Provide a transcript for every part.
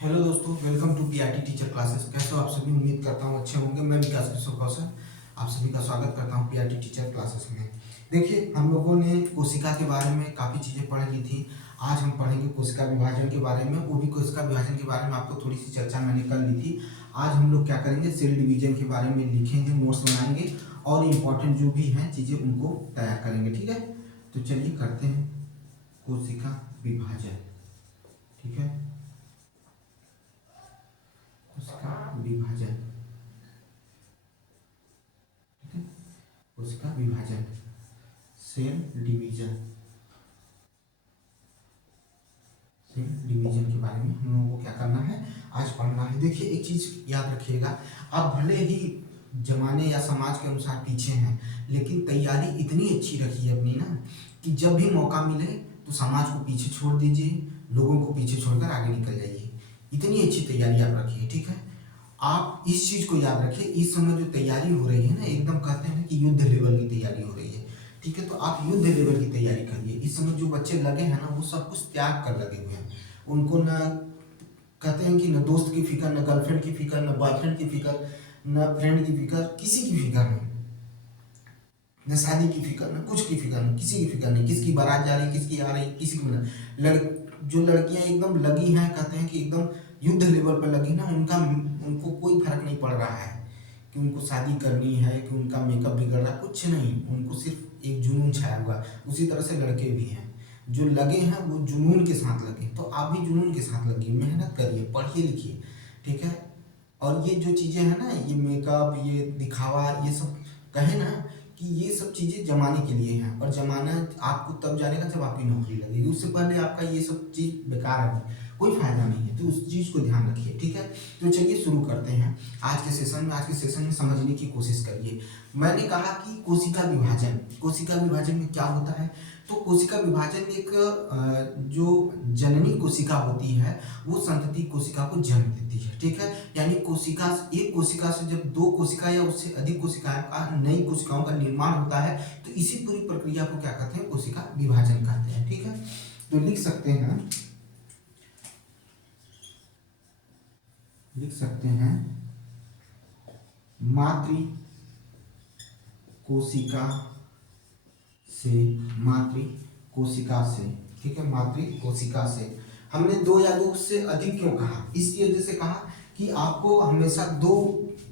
Hello दोस्तों, welcome to PRT teacher classes. कैसे हो आप सभी? उम्मीद करता हूँ अच्छे होंगे। मैं विकास किशोर कौशल आप सभी का स्वागत करता हूँ पीआरटी टीचर क्लासेस में। देखिए, हम लोगों ने कोशिका के बारे में काफ़ी चीज़ें पढ़ ली थी। आज हम पढ़ेंगे कोशिका विभाजन के बारे में। वो भी कोशिका विभाजन के बारे में आपको थोड़ी सी चर्चा मैंने कर ली थी। आज हम लोग क्या करेंगे, सेल डिवीजन के बारे में लिखेंगे, नोट्स बनाएंगे और इम्पोर्टेंट जो भी हैं चीज़ें उनको तैयार करेंगे। ठीक है, तो चलिए करते हैं कोशिका विभाजन। ठीक है, कोशिका विभाजन। ठीक है, कोशिका विभाजन, सेल डिवीजन। सेल डिवीजन के बारे में हम लोगों को क्या करना है, आज पढ़ना है। देखिए, एक चीज याद रखिएगा, आप भले ही जमाने या समाज के अनुसार पीछे हैं, लेकिन तैयारी इतनी अच्छी रखिए अपनी ना, कि जब भी मौका मिले तो समाज को पीछे छोड़ दीजिए, लोगों को पीछे छोड़कर आगे निकल जाइए। इतनी अच्छी तैयारी आप रखिए। ठीक है, आप इस चीज को याद रखिए, इस समय जो तैयारी हो रही है ना, एकदम कहते हैं ना कि युद्ध लेवल की तैयारी हो रही है। ठीक है, तो आप युद्ध लेवल की तैयारी करिए। इस समय जो बच्चे लगे हैं ना, वो सब कुछ त्याग कर लगे हुए हैं। उनको ना, कहते हैं कि न दोस्त की फिक्र, न गर्लफ्रेंड की फिक्र, न बॉयफ्रेंड की फिक्र, न फ्रेंड की फिक्र, किसी की फिक्र नहीं। न शादी की फिक्र, न कुछ की फिक्र नहीं, किसी की फिक्र नहीं। किसकी बारात जा रही, किसकी आ रही, किसी की नहीं। जो लड़कियां एकदम लगी हैं, कहते हैं कि एकदम युद्ध लेवल पर लगी ना, उनका उनको कोई फर्क नहीं पड़ रहा है कि उनको शादी करनी है, कि उनका मेकअप बिगड़ रहा है, कुछ नहीं। उनको सिर्फ एक जुनून छाया हुआ। उसी तरह से लड़के भी हैं, जो लगे हैं वो जुनून के साथ लगे। तो आप भी जुनून के साथ लगिए, मेहनत करिए, पढ़िए लिखिए। ठीक है, और ये जो चीज़ें हैं ना, ये मेकअप, ये दिखावा, ये सब कहे ना कि ये सब चीज़ें जमाने के लिए हैं, और जमाना आपको तब जानेगा जब आपकी नौकरी लगेगी। उससे पहले आपका ये सब चीज़ बेकार है, कोई फायदा नहीं है। तो उस चीज़ को ध्यान रखिए। ठीक है, तो चलिए शुरू करते हैं आज के सेशन में। आज के सेशन में समझने की कोशिश करिए। मैंने कहा कि कोशिका विभाजन, कोशिका विभाजन में क्या होता है। तो कोशिका विभाजन एक जो जननी कोशिका होती है, वो संतति कोशिका को जन्म देती है। ठीक है, यानी कोशिका, एक कोशिका से जब दो कोशिका या उससे अधिक कोशिकाओं का, नई कोशिकाओं का निर्माण होता है, तो इसी पूरी प्रक्रिया को क्या कहते हैं, कोशिका विभाजन कहते हैं। ठीक है, तो लिख सकते हैं मातृ कोशिका से, मातृ कोशिका से। ठीक है, मातृ कोशिका से। हमने दो या दो से अधिक क्यों कहा, इस वजह से कहा कि आपको हमेशा दो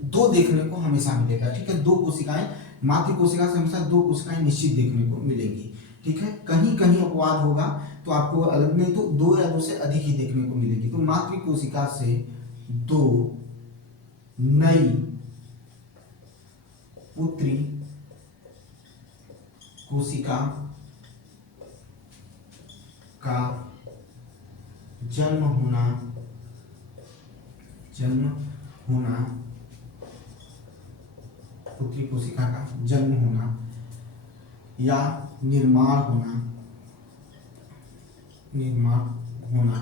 दो देखने को हमेशा मिलेगा। ठीक है, दो कोशिकाएं, मातृ कोशिका से हमेशा दो कोशिकाएं निश्चित देखने को मिलेंगी। ठीक है, कहीं कहीं अपवाद होगा तो आपको अलग, नहीं तो दो या दो से अधिक ही देखने को मिलेगी। तो मातृ कोशिका से दो नई पुत्री कोशिका का जन्म होना, जन्म होना, पुत्री कोशिका का जन्म होना या निर्माण होना, निर्माण होना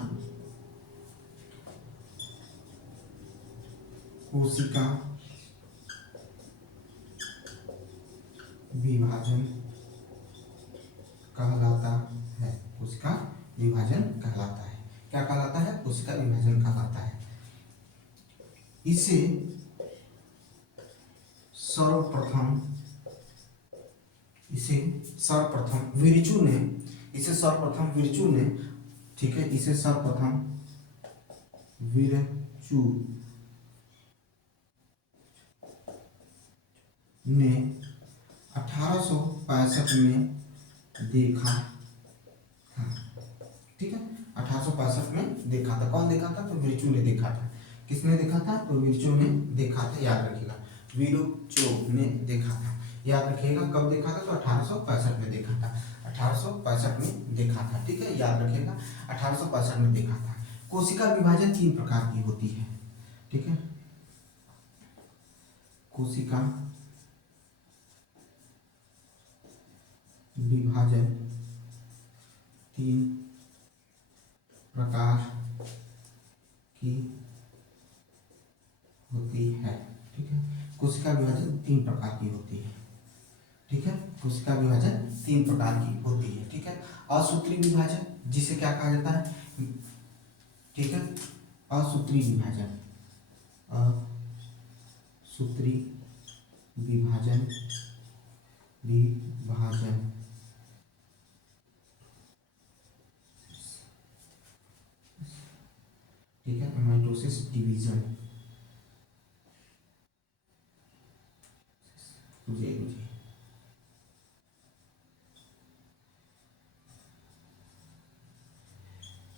कोशिका विभाजन कहलाता है। कोशिका विभाजन कहलाता है। क्या कहलाता है? कोशिका विभाजन कहलाता है। इसे सर्वप्रथम विरचू ने, ठीक है, इसे सर्वप्रथम विरचू ने 1865 में देखा था। ठीक है, 1865 में देखा था। कौन देखा था? तो विरचू ने देखा था। किसने देखा था? तो विरचू ने देखा था। याद रखिएगा, विरचू ने देखा था। याद रखिएगा, कब देखा था? तो 1865 में देखा था। 1865 में देखा था। ठीक है, याद रखिएगा, 1865 में देखा था। कोशिका विभाजन तीन प्रकार की होती है। ठीक है, कोशिका विभाजन तीन प्रकार की होती है। ठीक है, कोशिका विभाजन तीन प्रकार की होती है। ठीक है, कोशिका विभाजन तीन प्रकार की होती है। ठीक है, असूत्री विभाजन, जिसे क्या कहा जाता है? ठीक है, असूत्री विभाजन, असूत्री विभाजन, विभाजन ठीक है। माइटोसिस डिवीजन,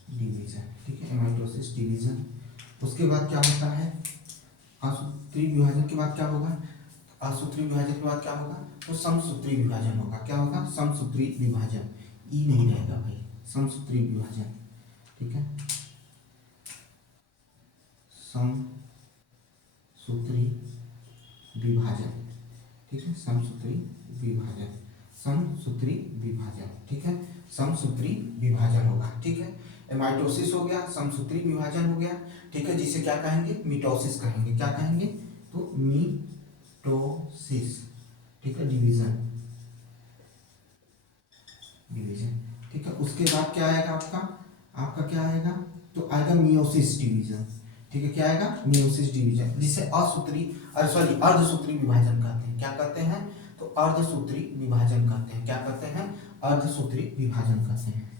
डिवीजन ठीक है, माइटोसिस डिवीजन। उसके बाद क्या होता है, असूत्री विभाजन के बाद क्या होगा, असूत्री विभाजन के बाद क्या होगा, तो समसूत्री विभाजन होगा। क्या होगा, समसूत्री विभाजन, ई नहीं रहेगा भाई, समसूत्री विभाजन ठीक है, समसूत्री विभाजन ठीक है, समसूत्री विभाजन, समसूत्री विभाजन ठीक है, समसूत्री विभाजन होगा ठीक है। माइटोसिस हो गया, समसूत्री विभाजन हो गया ठीक है, जिसे क्या कहेंगे, मिटोसिस कहेंगे। क्या कहेंगे, तो मिटोसिस ठीक है, डिवीजन, डिवीजन ठीक है। उसके बाद क्या आएगा आपका, आपका क्या आएगा, तो आएगा मियोसिस डिवीजन ठीक है। क्या आएगा, मियोसिस डिवीजन, जिसे असूत्री सॉरी अर्धसूत्री विभाजन कहते हैं। क्या कहते हैं, तो अर्धसूत्री विभाजन कहते हैं। क्या कहते हैं, अर्धसूत्री विभाजन कहते हैं,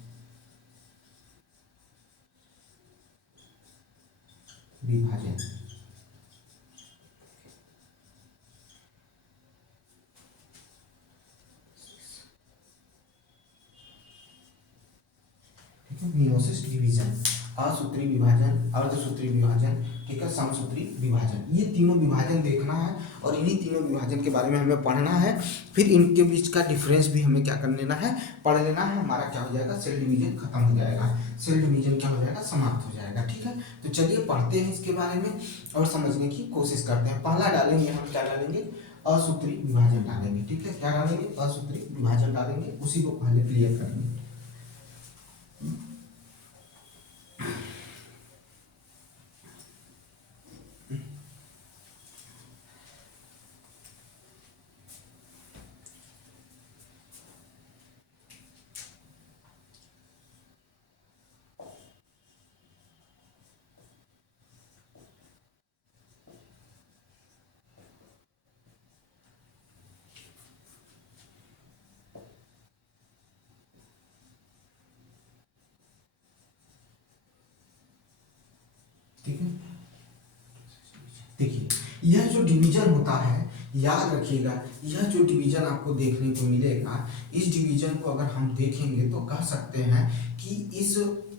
विभाजन ठीक है। मियोसिस डिवीजन, असूत्री विभाजन, अर्धसूत्री विभाजन ठीक है, समसूत्री विभाजन, ये तीनों विभाजन देखना है और इन्हीं तीनों विभाजन के बारे में हमें पढ़ना है। फिर इनके बीच का डिफरेंस भी हमें क्या कर लेना है, पढ़ लेना है। हमारा क्या हो जाएगा, सेल डिवीजन खत्म हो जाएगा, सेल डिवीजन क्या हो जाएगा, समाप्त हो जाएगा ठीक है। तो चलिए पढ़ते हैं इसके बारे में और समझने की कोशिश करते हैं। पहला डालेंगे हम, क्या डालेंगे, असूत्री विभाजन डालेंगे ठीक है। क्या डालेंगे, असूत्री विभाजन डालेंगे, उसी को पहले क्लियर करेंगे। ठीक है, देखिए यह जो डिवीजन होता है, याद रखिएगा, यह जो डिवीजन आपको देखने को मिलेगा, इस डिवीजन को अगर हम देखेंगे तो कह सकते हैं कि इस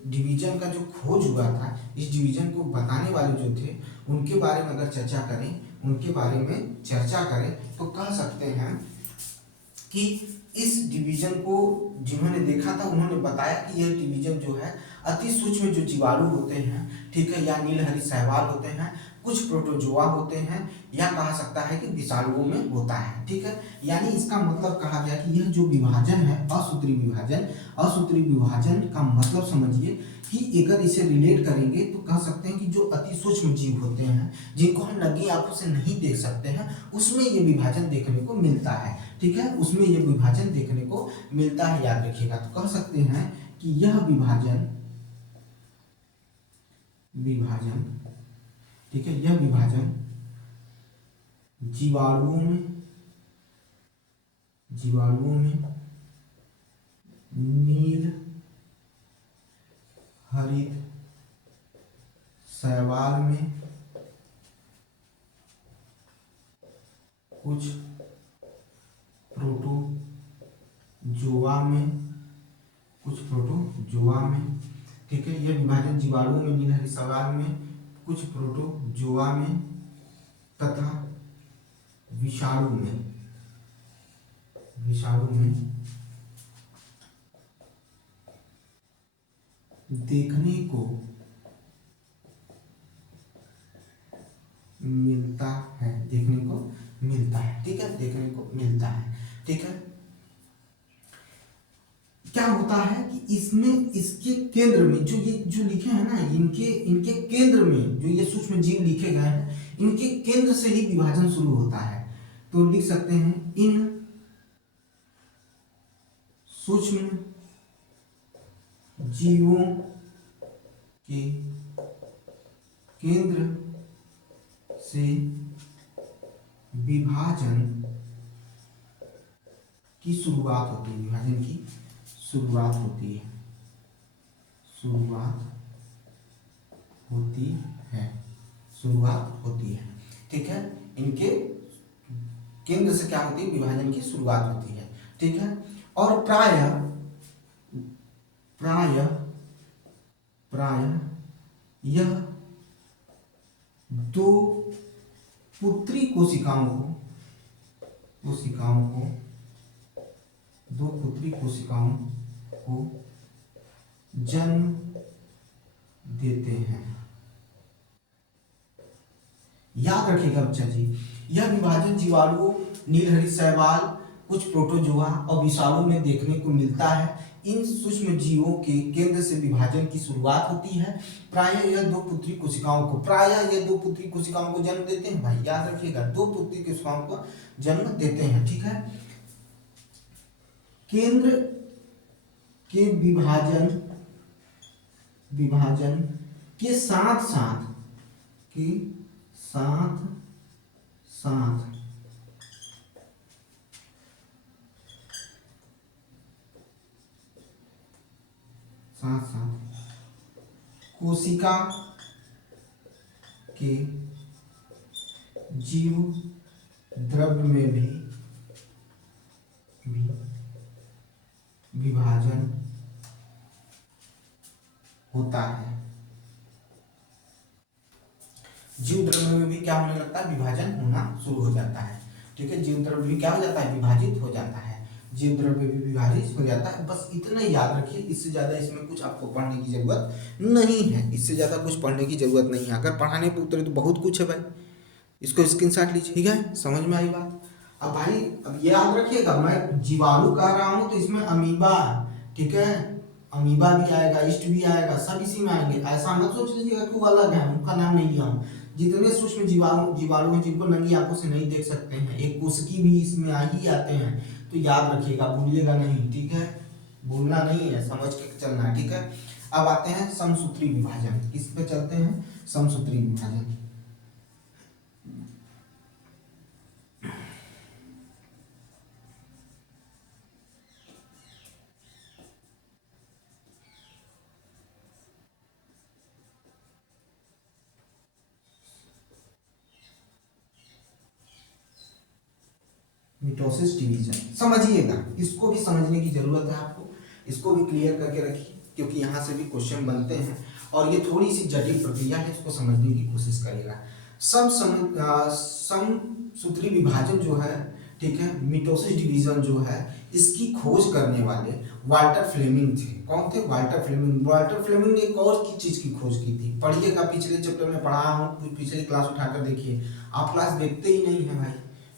डिवीजन का जो खोज हुआ था, इस डिवीजन को बताने वाले जो थे उनके बारे में अगर चर्चा करें, उनके बारे में चर्चा करें तो कह सकते हैं कि इस डिवीजन को जिन्होंने देखा था उन्होंने बताया कि यह डिवीजन जो है अति सूक्ष्म जो जीवाणु होते हैं ठीक है, या नीलहरी शैवाल होते हैं, कुछ प्रोटोजोआ होते हैं, या कहा सकता है कि विषाणुओं में होता है ठीक है। यानी इसका मतलब कहा गया कि यह जो विभाजन है, असूत्री विभाजन, असूत्री विभाजन का मतलब समझिए कि अगर इसे रिलेट करेंगे तो कह सकते हैं कि जो अति सूक्ष्म जीव होते हैं, जिनको हम नंगी आंखों से नहीं देख सकते हैं, उसमें ये विभाजन देखने को मिलता है ठीक है, उसमें ये विभाजन देखने को मिलता है, याद रखिएगा। तो कह सकते हैं कि यह विभाजन, विभाजन ठीक है, यह विभाजन जीवाणुओं में, जीवाणुओं में नील हरित शैवाल में, कुछ प्रोटोजोआ में, कुछ प्रोटोजोआ में ठीक है, यह विभाजन जीवाणुओं में, नीलहरी शैवाल में, कुछ प्रोटोजोआ में तथा विषाणु में, विषाणु में देखने को मिलता है, देखने को मिलता है ठीक है, देखने को मिलता है ठीक है। क्या होता है कि इसमें, इसके केंद्र में जो ये जो लिखे हैं ना, इनके इनके केंद्र में जो ये सूक्ष्म जीव लिखे गए हैं, इनके केंद्र से ही विभाजन शुरू होता है। तो लिख सकते हैं, इन सूक्ष्म जीवों के केंद्र से विभाजन की शुरुआत होती है, विभाजन की शुरुआत होती है, शुरुआत होती है, शुरुआत होती है। ठीक है, इनके केंद्र से क्या होती है, विभाजन की शुरुआत होती है। ठीक है, और प्रायः प्रायः प्रायः यह दो पुत्री कोशिकाओं को जन्म देते हैं। याद रखिएगा बच्चा जी, यह विभाजन जीवाणुओं, नीलहरित शैवाल, कुछ प्रोटोजोआ और विषाणु में देखने को मिलता है। इन सूक्ष्म जीवों के केंद्र से विभाजन की शुरुआत होती है। प्रायः यह दो पुत्री कोशिकाओं को जन्म देते हैं। भाई याद रखिएगा, दो पुत्री कोशिकाओं को जन्म देते हैं। ठीक है, केंद्र के विभाजन के साथ साथ कोशिका के जीव द्रव्य में भी विभाजन होता है। जीव द्रव्य में भी क्या होने लगता है, विभाजन होना शुरू हो जाता है। ठीक है, जीव द्रव्य भी क्या हो जाता है, विभाजित हो जाता है। जीव द्रव्य भी विभाजित हो जाता है। बस इतना याद रखिए, इससे ज्यादा इसमें कुछ आपको पढ़ने की जरूरत नहीं है, इससे ज्यादा कुछ पढ़ने की जरूरत नहीं है। अगर पढ़ाने पे उतरे तो बहुत कुछ है भाई, इसको स्क्रीनशॉट लीजिए। ठीक है, समझ में आई बात। अब भाई अब ये याद रखिएगा, मैं जीवाणु कह रहा हूँ तो इसमें अमीबा, ठीक है, अमीबा भी आएगा, ईस्ट भी आएगा, सब इसी में आएंगे। ऐसा मत सोच लीजिएगा कि वो अलग है, उनका नाम नहीं लिया हूँ। जितने सूक्ष्म जीवाणु हैं जिनको नंगी आंखों से नहीं देख सकते हैं, एक कोशिकी भी इसमें आ ही आते हैं। तो याद रखिएगा, भूलिएगा नहीं। ठीक है, भूलना नहीं है, समझ के चलना। ठीक है, अब आते हैं समसूत्री विभाजन। इस पे चलते हैं, समसूत्री विभाजन। मिटोसिस डिवीजन समझिएगा, इसको भी समझने की जरूरत है आपको, इसको भी क्लियर करके रखिए, क्योंकि यहाँ से भी क्वेश्चन बनते हैं और ये थोड़ी सी जटिल प्रक्रिया है, इसको समझने की कोशिश करिएगा। समसूत्री विभाजन जो है, ठीक है, मिटोसिस डिवीजन जो है, इसकी खोज करने वाले वाल्टर फ्लेमिंग थे। कौन थे? Walter Fleming. वाल्टर फ्लेमिंग ने एक और की चीज की खोज की थी, पढ़िएगा, पिछले चैप्टर में पढ़ा हूँ, पिछली क्लास उठाकर देखिए। आप क्लास देखते ही नहीं है भाई,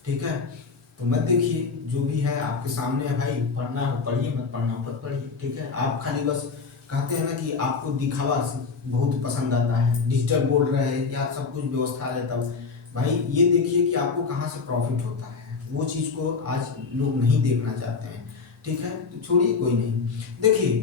ठीक है, तो मत देखिए, जो भी है आपके सामने है भाई, पढ़ना हो पढ़िए, मत पढ़ना हो मत पढ़िए। ठीक है, आप खाली बस कहते हैं ना कि आपको दिखावा बहुत पसंद आता है, डिजिटल बोर्ड रहे या सब कुछ व्यवस्था रहे, तब भाई ये देखिए कि आपको कहाँ से प्रॉफिट होता है, वो चीज़ को आज लोग नहीं देखना चाहते हैं। ठीक है, तो छोड़िए, कोई नहीं। देखिए,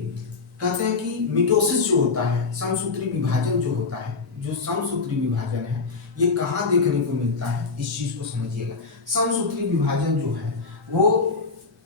कहते हैं कि मिटोसिस जो होता है, समसूत्री विभाजन जो होता है, जो समसूत्री विभाजन है, ये कहाँ देखने को मिलता है, इस चीज को समझिएगा। समसूत्री विभाजन जो है वो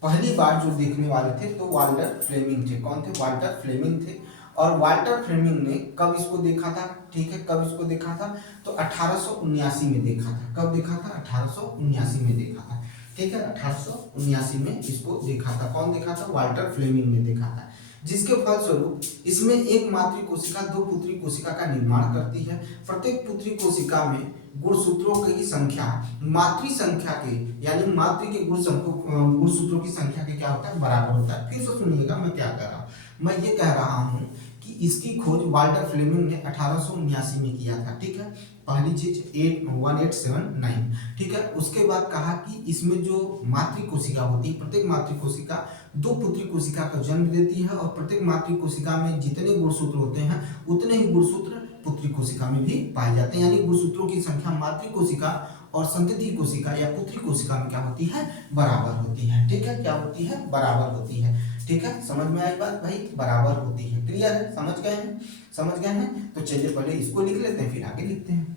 पहली बार जो देखने वाले थे तो वाल्टर फ्लेमिंग थे। कौन थे? वाल्टर फ्लेमिंग थे। और वाल्टर फ्लेमिंग ने कब इसको देखा था? ठीक है, कब इसको देखा था? तो 1879 में देखा था। कब देखा था? 1879 में देखा था। ठीक है, 1879 में इसको देखा था। कौन देखा था? वाल्टर फ्लेमिंग ने देखा था। जिसके फलस्वरूप इसमें एक मातृ कोशिका दो पुत्री कोशिका का निर्माण करती है। प्रत्येक पुत्री कोशिका में गुणसूत्रों की संख्या मातृ संख्या के, यानी मातृ के गुणसूत्रों की संख्या के क्या होता है? बराबर होता है। फिर से सुनिएगा मैं क्या कह रहा हूँ। मैं ये कह रहा हूँ कि इसकी खोज वाल्टर फ्लेमिंग ने 1879 में किया था। ठीक है, पहली चीज 1879। ठीक है, उसके बाद कहा कि इसमें जो मातृ कोशिका होती है, प्रत्येक मातृ कोशिका दो पुत्री कोशिका का जन्म देती है, और प्रत्येक मातृ कोशिका में जितने गुणसूत्र होते हैं उतने ही गुणसूत्र पुत्री कोशिका में भी पाए जाते हैं। यानी गुणसूत्रों की संख्या मातृ कोशिका और संतति कोशिका या पुत्री कोशिका में क्या होती है? बराबर होती है। ठीक है, क्या होती है? बराबर होती है। ठीक है, समझ में आई बात भाई, बराबर होती है। क्लियर है, समझ गए हैं, समझ गए हैं। तो चलिए पहले इसको लिख लेते हैं, फिर आगे लिखते हैं।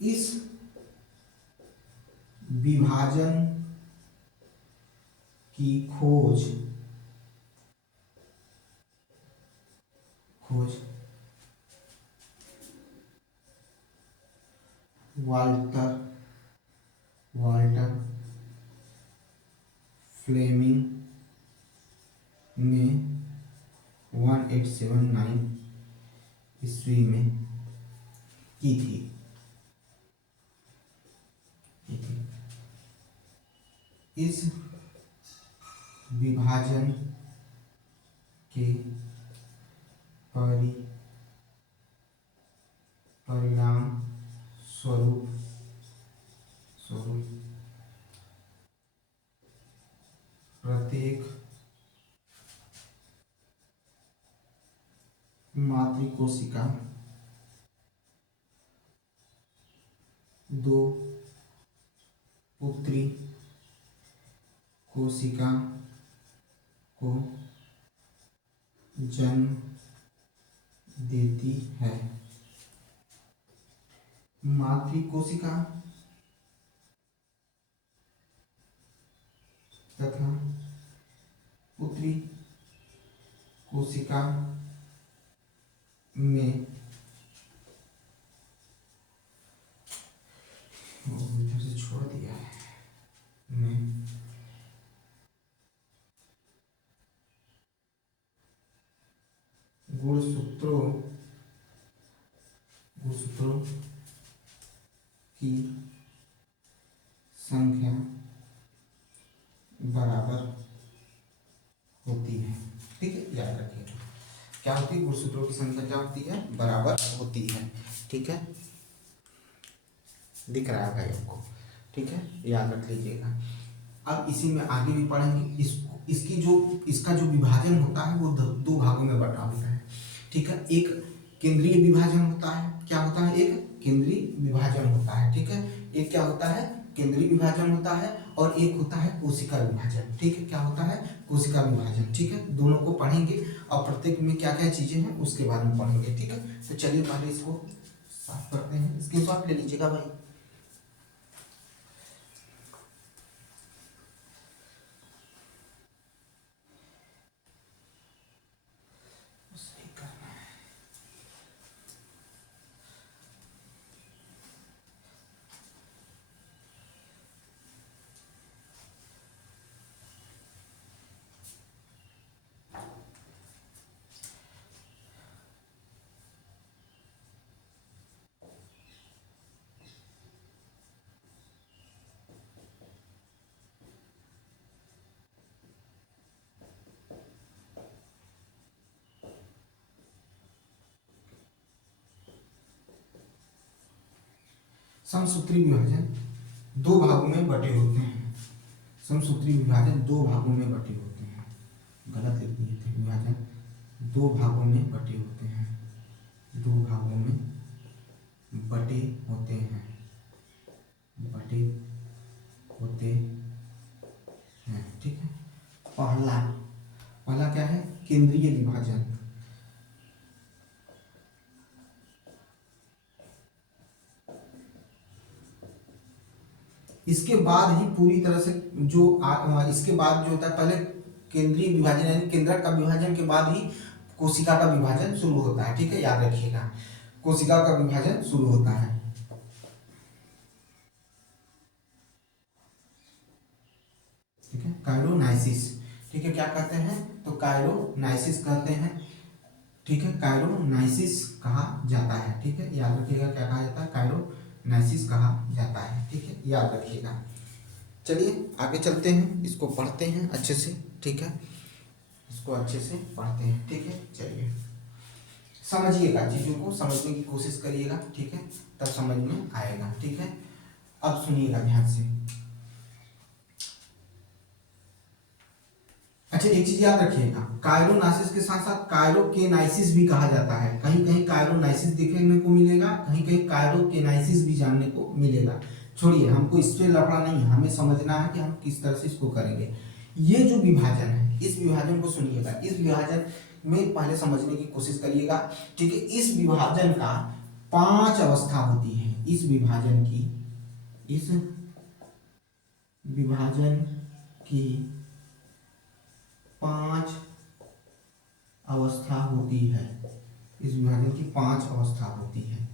इस विभाजन की खोज वाल्टर फ्लेमिंग ने 1879 ईस्वी में की थी। इस विभाजन के परिणाम स्वरूप प्रत्येक मातृकोशिका 2 पुत्री कोशिका को जन्म देती है। मातृकोशिका तथा पुत्री कोशिका में इधर से छोड़ दिया है में गुणसूत्रों की संख्या बराबर होती है। ठीक है, याद रखिएगा क्या होती है, गुणसूत्रों की संख्या क्या होती है, बराबर होती है। ठीक है, दिख रहा है भाई आपको, ठीक है, याद रख लीजिएगा। अब इसी में आगे भी पढ़ेंगे। इसका जो विभाजन होता है वो दो भागों में बटा होता है। ठीक है, एक केंद्रीय विभाजन होता है। क्या होता है, एक केंद्रीय विभाजन होता है। ठीक है, एक क्या होता है, केंद्रीय विभाजन होता है, और एक होता है कोशिका विभाजन। ठीक है, क्या होता है, कोशिका विभाजन। ठीक है, दोनों को पढ़ेंगे और प्रत्येक में क्या क्या चीजें हैं उसके बारे में पढ़ेंगे। ठीक है, तो चलिए पहले इसको साफ करते हैं। इसके साथ ले लीजिएगा भाई। समसूत्री विभाजन दो भागों में बटे होते हैं। समसूत्री विभाजन दो भागों में बटे होते हैं। गलत लिख दिए थे, विभाजन दो भागों में बटे होते हैं। दो भागों में बटे होते हैं। ठीक है, पहला क्या है, केंद्रीय विभाजन। इसके बाद ही पूरी तरह से इसके बाद जो होता है, पहले केंद्रीय विभाजन यानी केंद्रक का विभाजन के बाद ही कोशिका का विभाजन शुरू होता है। ठीक है, याद रखिएगा, कोशिका का विभाजन शुरू होता है। ठीक है, कायरोनाइसिस। ठीक है, क्या कहते हैं, तो कायरोनाइसिस कहते हैं। ठीक है, कायरोनाइसिस कहा जाता है। ठीक है, याद रखिएगा क्या कहा जाता है, कायरोनाइसिस कहा जाता है। ठीक है, याद रखिएगा। चलिए आगे चलते हैं, इसको पढ़ते हैं अच्छे से। ठीक है, इसको अच्छे से पढ़ते हैं। ठीक है, चलिए समझिएगा, चीजों को समझने की कोशिश करिएगा। ठीक है, तब समझ में आएगा। ठीक है, अब सुनिएगा ध्यान से। अच्छा, एक चीज याद रखिएगा, कायरोनाइसिस के साथ साथ कायरोकेनाइसिस भी कहा जाता है। कहीं कहीं कायरोनाइसिस देखने को मिलेगा, कहीं कहीं कायरोकेनाइसिस भी जानने को मिलेगा। छोड़िए, हमको इस पे लफड़ा नहीं है, हमें समझना है कि हम किस तरह से इसको करेंगे। ये जो विभाजन है, इस विभाजन को सुनिएगा, इस विभाजन में पहले समझने की कोशिश करिएगा, ठीक है। इस विभाजन का 5 अवस्था होती है, इस विभाजन की 5 अवस्था होती है, इस विभाजन की 5 अवस्था होती है,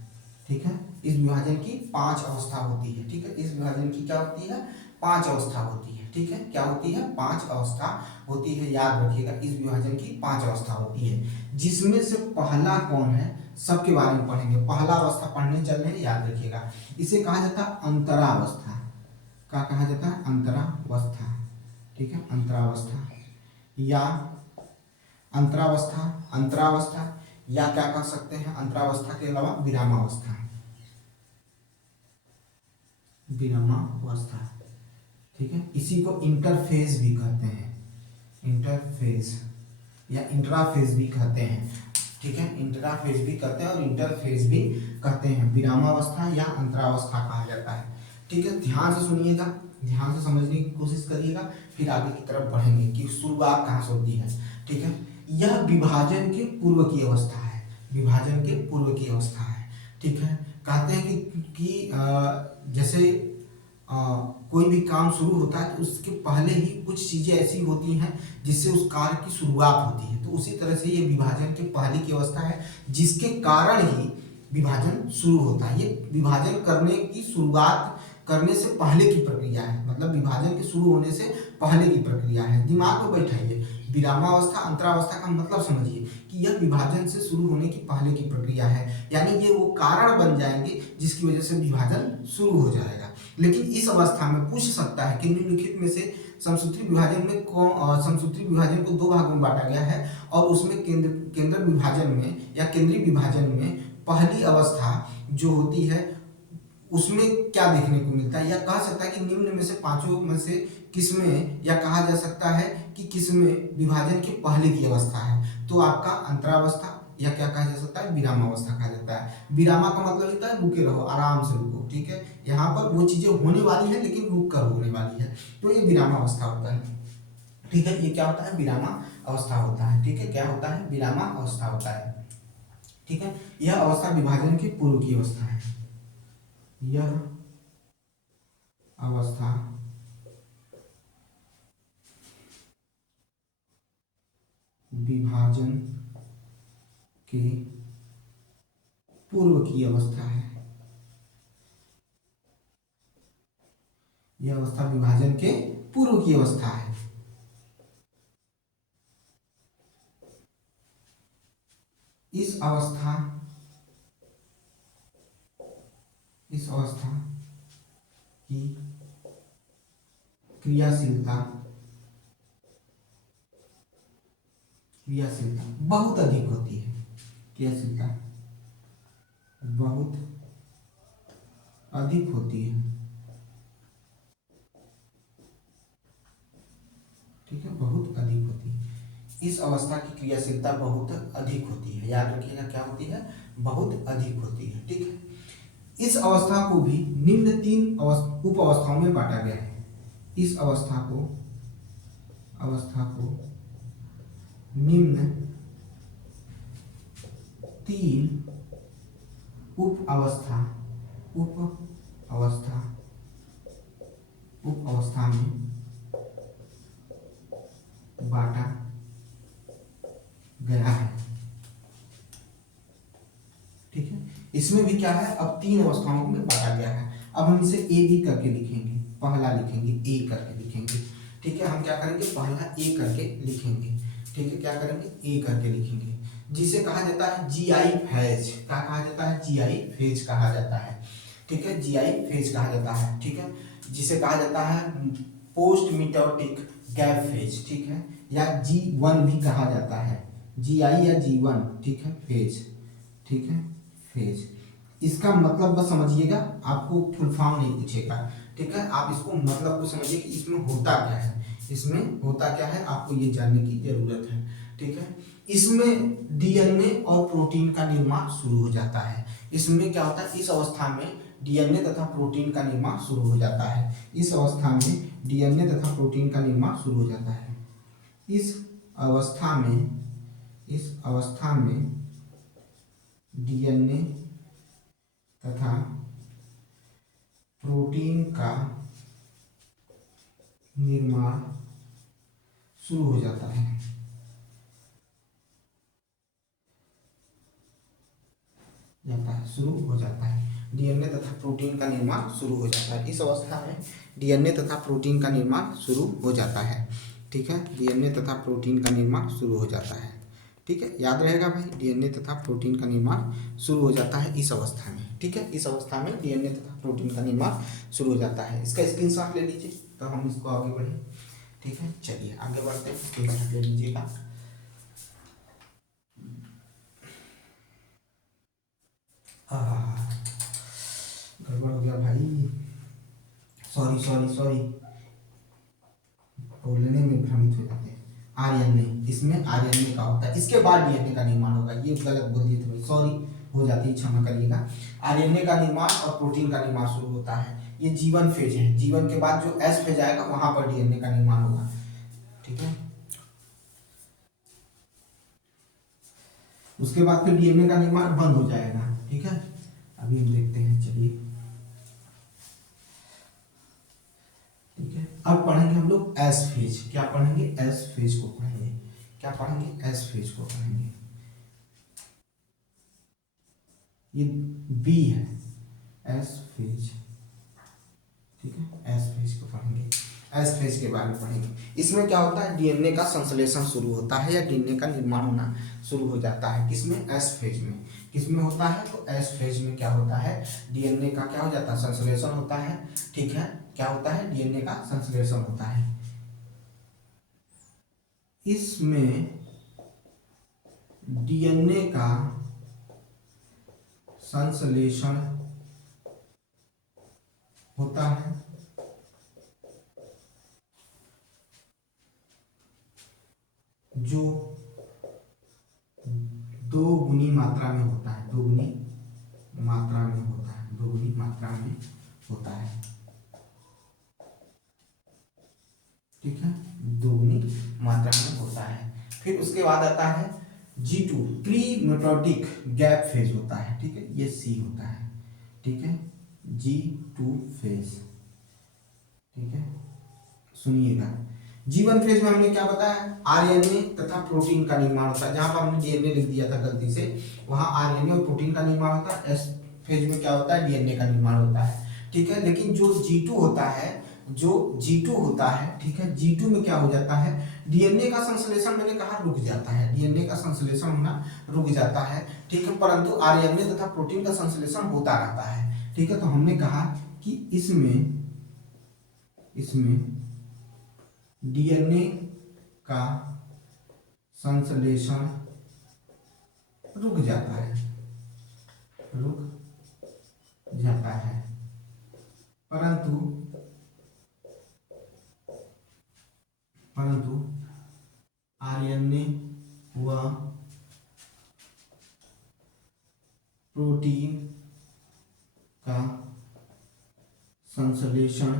ठीक है। इस विभाजन की 5 अवस्था होती है, ठीक है। इस विभाजन की क्या होती है? 5 अवस्था होती है, ठीक है। क्या होती है? 5 अवस्था होती है, याद रखिएगा। इस विभाजन की 5 अवस्था होती है, जिसमें से पहला कौन है, सबके बारे में पढ़ेंगे। पहला अवस्था पढ़ने चल रहे हैं, याद रखिएगा। इसे कहा जाता है अंतरावस्था। क्या कहा जाता है? अंतरावस्था, ठीक है। अंतरावस्था या अंतरावस्था, अंतरावस्था, या क्या कह सकते हैं अंतरावस्था के अलावा? विरामावस्था, विरामावस्था, ठीक है। इसी को इंटरफेज भी कहते हैं, इंटरफेज या इंट्राफेज भी कहते हैं, ठीक है। इंट्राफेज भी कहते हैं और इंटरफेज भी कहते हैं। विरामावस्था या अंतरावस्था कहा जाता है, ठीक है। ध्यान से सुनिएगा, ध्यान से समझने की कोशिश करिएगा, फिर आगे की तरफ बढ़ेंगे कि शुरुआत कहाँ से होती है, ठीक है। यह विभाजन के पूर्व की अवस्था है, विभाजन के पूर्व की अवस्था है, ठीक है। कहते हैं कि जैसे कोई भी काम शुरू होता है तो उसके पहले ही कुछ चीजें ऐसी होती हैं जिससे उस कार्य की शुरुआत होती है। तो उसी तरह से ये विभाजन के पहले की अवस्था है, जिसके कारण ही विभाजन शुरू होता है। ये विभाजन करने की शुरुआत करने से पहले की प्रक्रिया है, मतलब विभाजन के शुरू होने से पहले की प्रक्रिया है। दिमाग में बैठाइए, विरामावस्था अंतरावस्था का मतलब समझिए कि यह विभाजन से शुरू होने की पहले की प्रक्रिया है, यानी ये वो कारण बन जाएंगे जिसकी वजह से विभाजन शुरू हो जाएगा। लेकिन इस अवस्था में पूछ सकता है कि निम्नलिखित में से समसूत्री विभाजन में समसूत्री विभाजन को 2 भागों में बांटा गया है और उसमें केंद्र विभाजन में या केंद्रीय विभाजन में पहली अवस्था जो होती है उसमें क्या देखने को मिलता है, या कह सकता है कि निम्न में से 5 में से किसमें, या कहा जा सकता है कि किसमें विभाजन के पहले की अवस्था है। तो आपका अंतरावस्था या क्या कहा जा सकता है? विरामावस्था कहा जाता है। विरामा का मतलब होता है रुके रहो, आराम से रुको, ठीक है। यहाँ पर वो चीजें होने वाली है लेकिन रुक कर होने वाली है, तो ये विरामावस्था होता है, ठीक है। ये क्या होता है? विरामा अवस्था होता है, ठीक है। क्या होता है? विरामा अवस्था होता है, ठीक है। यह अवस्था विभाजन के पूर्व की अवस्था है, यह अवस्था विभाजन के पूर्व की अवस्था है, यह अवस्था विभाजन के पूर्व की अवस्था है। इस अवस्था की क्रियाशीलता बहुत अधिक होती है, क्रियाशीलता बहुत अधिक होती है, ठीक है। बहुत अधिक होती है, इस अवस्था की क्रियाशीलता बहुत अधिक होती है, याद रखिएगा क्या होती है? बहुत अधिक होती है, ठीक है। इस अवस्था को भी निम्न 3 उप अवस्थाओं में बांटा गया है। इस अवस्था को निम्न 3 उप अवस्था में बांटा गया है, ठीक है। इसमें भी क्या है? अब 3 अवस्थाओं में बांटा गया है। अब हम इसे ए बी करके लिखेंगे, पहला लिखेंगे ए करके लिखेंगे, ठीक है। हम क्या करेंगे? पहला ए करके लिखेंगे, ठीक है। क्या करेंगे? ए करके लिखेंगे, जिसे कहा जाता है जीआई फेज। क्या कहा जाता है? जीआई फेज कहा जाता है, ठीक है। जीआई फेज कहा जाता है, ठीक है। जिसे कहा जाता है पोस्ट मिटोटिक गैप फेज, ठीक है, या G1 भी कहा जाता है, जीआई या G1, ठीक है, फेज, ठीक है, फेज। इसका मतलब बस समझिएगा, आपको फुल फॉर्म नहीं पूछेगा, ठीक है। आप इसको मतलब को समझिए कि इसमें होता क्या है, इसमें होता क्या है आपको ये जानने की जरूरत है, ठीक है। इसमें डीएनए और प्रोटीन का निर्माण शुरू हो जाता है। इसमें क्या होता है? इस अवस्था में डीएनए तथा प्रोटीन का निर्माण शुरू हो जाता है। इस अवस्था में डीएनए तथा प्रोटीन का निर्माण शुरू हो जाता है। इस अवस्था में डीएनए तथा प्रोटीन का निर्माण शुरू हो जाता है। शुरू हो जाता है डीएनए तथा प्रोटीन का निर्माण शुरू हो जाता है। इस अवस्था में डीएनए तथा प्रोटीन का निर्माण शुरू हो जाता है। ठीक है, डीएनए तथा प्रोटीन का निर्माण शुरू हो जाता है। ठीक है, याद रहेगा भाई, डीएनए तथा प्रोटीन का निर्माण शुरू हो जाता है इस अवस्था में। ठीक है, इस अवस्था में डीएनए तथा प्रोटीन का निर्माण शुरू हो जाता है। इसका स्क्रीनशॉट ले लीजिए तो हम इसको आगे बढ़े। ठीक है, चलिए आगे बढ़ते हैं, स्क्रीनशॉट ले लीजिएगा। गड़बड़ हो गया भाई, सॉरी सॉरी सॉरी, बोलने में भ्रमित हो जाते हैं। आरएनए, इसमें आरएनए का होता है, इसके बाद डीएनए का निर्माण होगा। ये गलत बोल दिए थे भाई, सॉरी, हो जाती है, क्षमा करिएगा। आरएनए का निर्माण और प्रोटीन का निर्माण शुरू होता है। ये जीवन फेज है। जीवन के बाद जो एस फेज आएगा वहां पर डीएनए का निर्माण होगा। ठीक है, उसके बाद फिर डीएनए का निर्माण बंद हो जाएगा। ठीक है, अभी हम देखते हैं, चलिए। ठीक है, अब पढ़ेंगे हम लोग एस फेज। क्या पढ़ेंगे? एस फेज को पढ़ेंगे। क्या पढ़ेंगे? एस फेज को पढ़ेंगे। ये बी है, एस फेज। ठीक है, एस फेज को पढ़ेंगे। एस फेज के बारे में पढ़ेंगे। इसमें क्या होता है? डीएनए का संश्लेषण शुरू होता है या डीएनए का निर्माण होना शुरू हो जाता है। किसमें? एस फेज में। किसमें होता है? तो एस फेज में क्या होता है? डीएनए का क्या हो जाता है? संश्लेषण होता है। ठीक है, क्या होता है? डीएनए का संश्लेषण होता है। इसमें डीएनए का संश्लेषण होता है। जो दोगुनी मात्रा में होता है। दोगुनी मात्रा में होता है। दोगुनी मात्रा में होता है। ठीक है, दोगुनी मात्रा में होता है। फिर उसके बाद आता है G2, प्री मेटोटिक गैप फेज होता है। ठीक है, ये C होता है। ठीक है, G2 फेज। ठीक है, सुनिएगा। जीवन फेज में हमने क्या बताया? आरएनए तथा प्रोटीन का निर्माण होता है। जहां पर हमने डीएनए लिख दिया था गलती से, वहां आरएनए और प्रोटीन का निर्माण होता है। एस फेज में क्या होता है? डीएनए का निर्माण होता है। ठीक है, लेकिन जो G2 होता है, ठीक है, G2 में क्या हो जाता है? डीएनए का संश्लेषण, मैंने कहा, रुक जाता है। डीएनए का संश्लेषण होना रुक जाता है। ठीक है, परंतु आरएनए तथा प्रोटीन का संश्लेषण होता रहता है। ठीक है, तो हमने कहा कि इसमें डीएनए का संश्लेषण रुक जाता है। परंतु आरएनए व प्रोटीन का संश्लेषण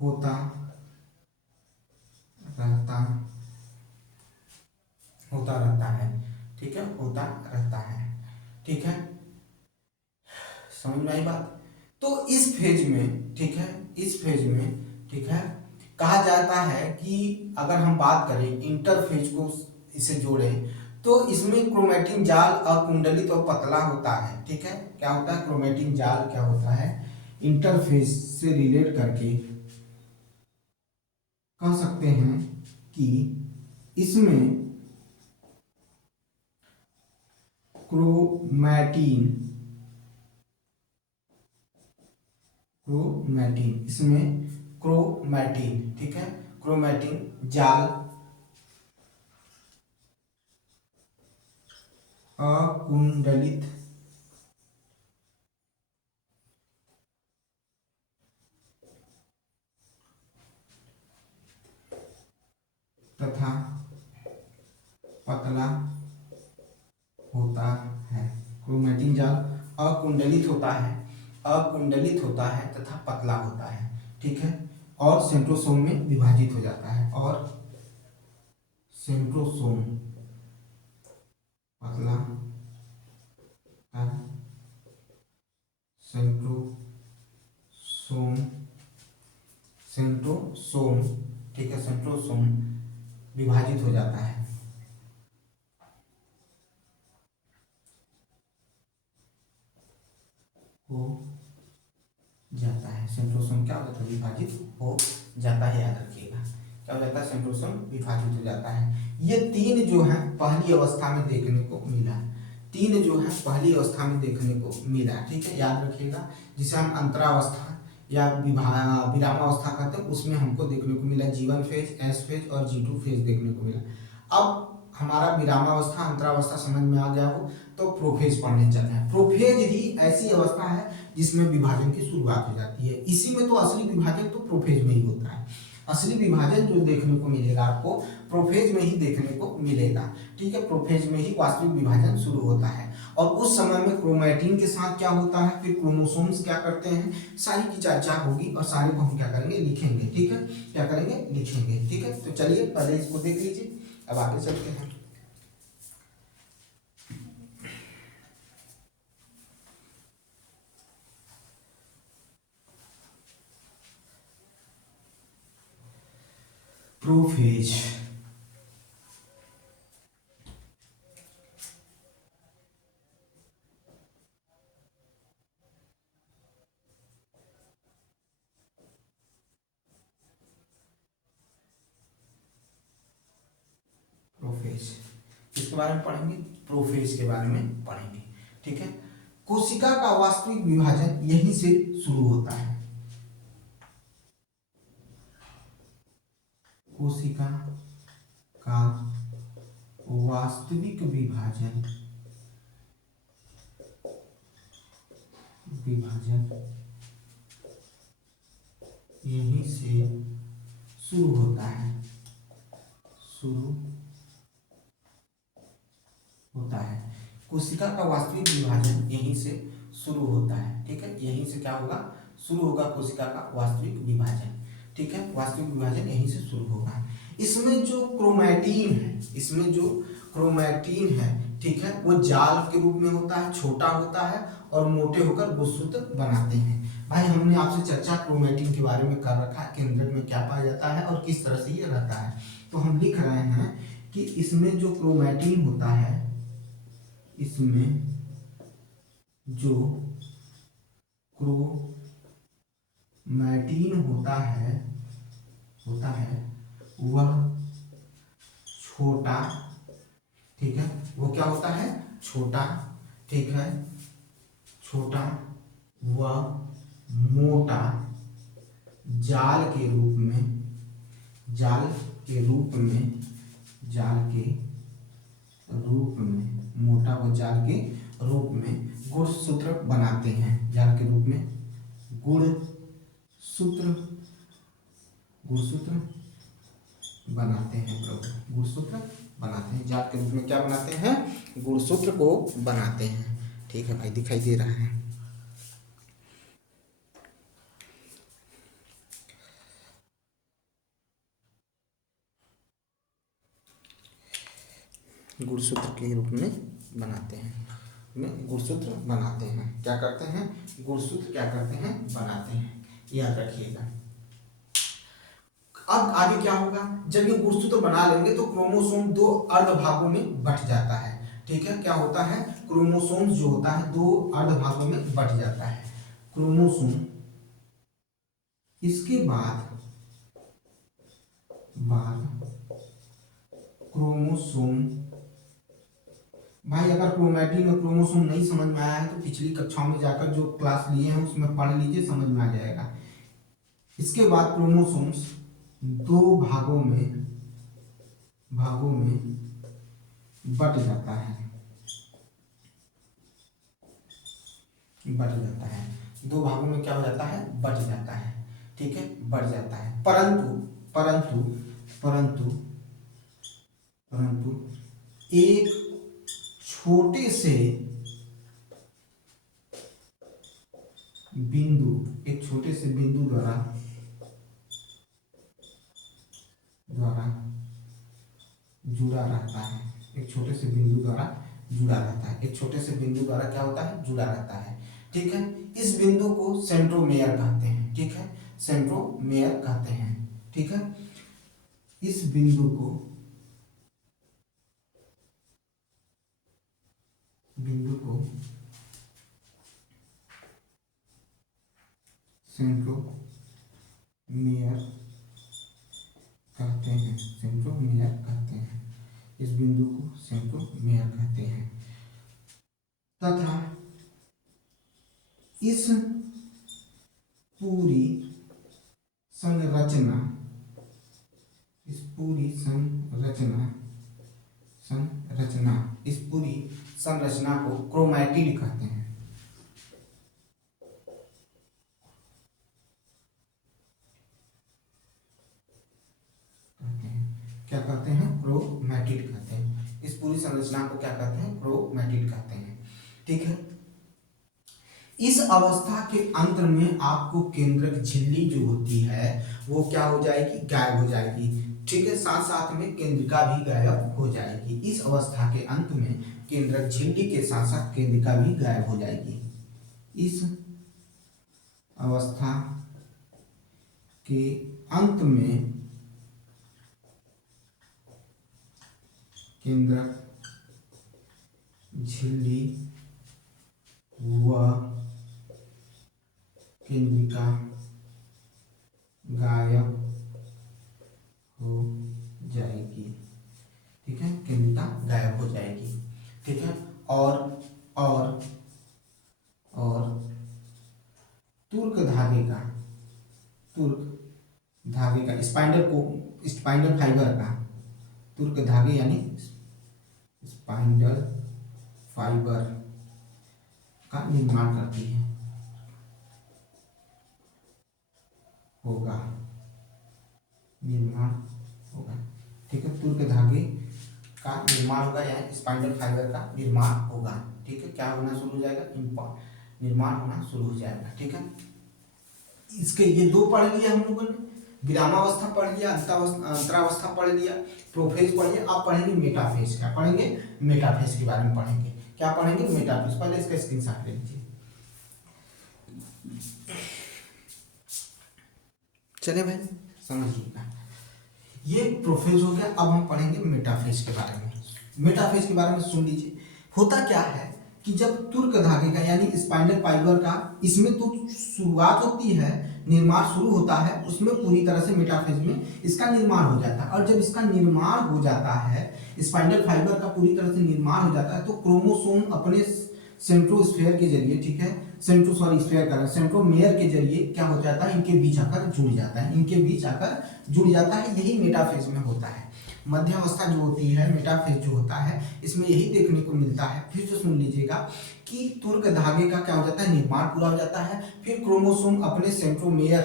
होता रहता है। ठीक है, होता रहता है। ठीक है, समझ में आई बात? तो इस फेज में, ठीक है, ठीक है, कहा जाता है कि अगर हम बात करें इंटरफेज को, इसे जोड़ें, तो इसमें क्रोमैटिन जाल अकुंडलित और पतला होता है। ठीक है, क्या होता है? क्रोमैटिन जाल क्या होता है? इंटरफेज से रिलेट करके कह सकते हैं कि इसमें क्रोमैटिन इसमें क्रोमैटिन, ठीक है, क्रोमैटिन जाल अकुंडलित तथा पतला होता है। क्रोमैटिन जाल अकुंडलित होता है अकुंडलित होता है तथा पतला होता है, ठीक है, और सेंट्रोसोम में विभाजित हो जाता है, और सेंट्रोसोम पतला है, सेंट्रोसोम सेंट्रोसोम ठीक है, सेंट्रोसोम विभाजित हो जाता है, हो जाता है, सेंट्रोसोम क्या हो जाता है, विभाजित हो जाता है, याद रखिएगा, क्या हो जाता है, सेंट्रोसोम विभाजित हो जाता है। ये तीन जो है पहली अवस्था में देखने को मिला, तीन जो है पहली अवस्था में देखने को मिला, ठीक है, याद रखिएगा, जिसे हम अंतरावस्था या विरामावस्था कहते हैं, उसमें हमको देखने को मिला G1 फेज, S फेज और G2 फेज देखने को मिला। अब हमारा विरामावस्था अंतरावस्था समझ में आ गया हो तो प्रोफेज पढ़ने चलते हैं। प्रोफेज ही ऐसी अवस्था है जिसमें विभाजन की शुरुआत हो जाती है, इसी में तो असली विभाजन तो प्रोफेज में ही होता है, असली विभाजन जो देखने को मिलेगा आपको प्रोफेज में ही देखने को मिलेगा, ठीक है, प्रोफेज में ही वास्तविक विभाजन शुरू होता है। और उस समय में क्रोमैटिन के साथ क्या होता है, फिर क्रोमोसोम्स क्या करते हैं, सारी की चर्चा होगी और सारे को हम क्या करेंगे, लिखेंगे, ठीक है, क्या करेंगे, लिखेंगे, ठीक है। तो चलिए पहले इसको देख लीजिए, अब आगे चलते हैं। प्रोफेज, प्रोफेज किसके बारे में पढ़ेंगे, प्रोफेज के बारे में पढ़ेंगे, ठीक है। कोशिका का वास्तविक विभाजन यहीं से शुरू होता है, कोशिका का वास्तविक विभाजन यहीं से शुरू होता है, शुरू होता है, कोशिका का वास्तविक विभाजन यहीं से शुरू होता है, ठीक है, यहीं से क्या होगा, शुरू होगा कोशिका का वास्तविक विभाजन, ठीक है, वास्तविक विभाजन यहीं से शुरू होगा। इसमें जो क्रोमैटिन है, इसमें जो क्रोमैटिन है, ठीक है, वो जाल के रूप में होता है, छोटा होता है और मोटे होकर गुणसूत्र बनाते हैं। भाई हमने आपसे चर्चा क्रोमैटिन के बारे में कर रखा है, केंद्रक में क्या पाया जाता है और किस तरह से ये रहता है, तो हम लिख रहे हैं कि इसमें जो क्रोमैटिन होता है, इसमें जो क्रोमैटिन होता है वह छोटा, ठीक है, वो क्या होता है, छोटा, ठीक है, छोटा व मोटा जाल के रूप में, जाल के रूप में मोटा व जाल के रूप में गुणसूत्र बनाते हैं, जाल के रूप में गुणसूत्र बनाते हैं, गुणसूत्र बनाते हैं, जाल के रूप में क्या बनाते हैं, गुणसूत्र को बनाते हैं, ठीक है भाई, दिखाई दे रहा है। गुणसूत्र के रूप में बनाते हैं, गुणसूत्र बनाते हैं, क्या करते हैं, गुणसूत्र क्या करते हैं, बनाते हैं, याद रखिएगा। अब आगे क्या होगा, जब ये गुणसूत्र बना लेंगे तो क्रोमोसोम दो अर्ध भागों में बट जाता है, ठीक है, क्या होता है, क्रोमोसोम जो होता है दो अर्ध भागों में बट जाता है, क्रोमोसोम, इसके बाद क्रोमोसोम, भाई अगर क्रोमैटिन और क्रोमोसोम नहीं समझ में आया है तो पिछली कक्षाओं में जाकर जो क्लास लिए हैं उसमें पढ़ लीजिए, समझ में आ जाएगा। इसके बाद क्रोमोसोम्स दो भागों में बट जाता है, दो भागों में क्या हो जाता है, बट जाता है, ठीक है, बढ़ जाता है, परंतु एक छोटे से बिंदु, एक छोटे से बिंदु द्वारा जुड़ा रहता है। एक छोटे से बिंदु द्वारा जुड़ा रहता है। एक छोटे से बिंदु द्वारा क्या होता है, जुड़ा रहता है। ठीक है, इस बिंदु को सेंट्रोमेयर कहते हैं। ठीक है, सेंट्रोमेयर कहते हैं। ठीक है, इस बिंदु को सेंट्रोमेयर कहते हैं। सेंट्रोमेयर कहते हैं। इस बिंदु को सेंट्रोमेयर कहते हैं तथा इस पूरी संरचना इस पूरी संरचना को क्रोमैटिड कहते हैं। क्या कहते हैं, क्रोमैटिड कहते हैं। इस पूरी संरचना को क्या कहते हैं, क्रोमैटिड कहते हैं। ठीक है, इस अवस्था के अंत में आपको केंद्रक झिल्ली जो होती है वो क्या हो जाएगी, गायब हो जाएगी। ठीक है, साथ साथ में केंद्रिका भी गायब हो जाएगी। इस अवस्था के अंत में केंद्रक झिल्ली के साथ साथ केंद्रिका भी गायब हो जाएगी। इस अवस्था के अंत में केंद्रक झिल्ली व केंद्रिका गायब हो जाएगी। ठीक है, केंद्रिका गायब हो जाएगी। ठीक है, और तुर्क धागे का स्पाइंडल फाइबर का, तुर्क धागे यानी स्पाइंडल फाइबर का निर्माण करती है, निर्माण होगा। ठीक है, तुर्क धागे का निर्माण होगा या स्पाइंडल फाइबर का निर्माण होगा। ठीक है, क्या होना शुरू हो जाएगा, निर्माण होना शुरू हो जाएगा। ठीक है, इसके ये दो पढ़ लिया हम लोगों ने, विरामावस्था पढ़ लिया, अंतरावस्था पढ़ लिया, प्रोफेज पढ़ लिया। आप पढ़ेंगे मेटाफेज। क्या पढ़ेंगे, मेटाफेज के बारे में पढ़ेंगे। क्या पढ़ेंगे, मेटाफेज। पहले इसका स्क्रीनशॉट ले लीजिए। चले भाई, समझिएगा, ये प्रोफेज हो गया। अब हम पढ़ेंगे मेटाफेज के बारे में। मेटाफेज के बारे में सुन लीजिए। होता क्या है कि जब तुर्क धागे का यानी स्पाइंडल फाइबर का, इसमें तो शुरुआत होती है, निर्माण शुरू होता है, उसमें पूरी तरह से मेटाफेज में इसका निर्माण हो जाता है। और जब इसका निर्माण हो जाता है, स्पाइंडल फाइबर का पूरी तरह से निर्माण हो जाता है, तो क्रोमोसोम अपने सेंट्रोस्फेयर के जरिए, ठीक है, सेंट्रोमेयर के जरिए क्या हो जाता है, इनके बीच आकर जुड़ जाता है। यही मेटाफेज में होता है। मध्यावस्था जो होती है, मेटाफेज जो होता है, इसमें यही देखने को मिलता है। फिर से सुन लीजिएगा कि तुर्क धागे का क्या हो जाता है, निर्माण पूरा हो जाता है। फिर क्रोमोसोम अपने सेंट्रोमेयर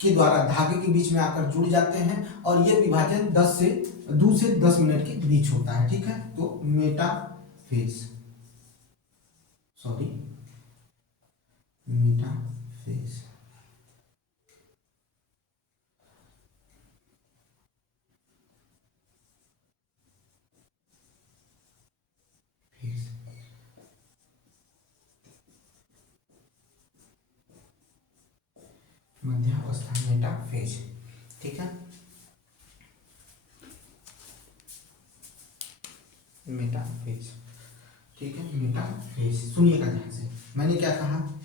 के द्वारा धागे के बीच में आकर जुड़ जाते हैं और ये विभाजन 2 से 10 मिनट के बीच होता है। ठीक है, तो मेटाफेज मध्यावस्था, मेटाफेज। ठीक है, मेटाफेज। ठीक है, मेटाफेज सुनिएगा ध्यान से। मैंने क्या कहा,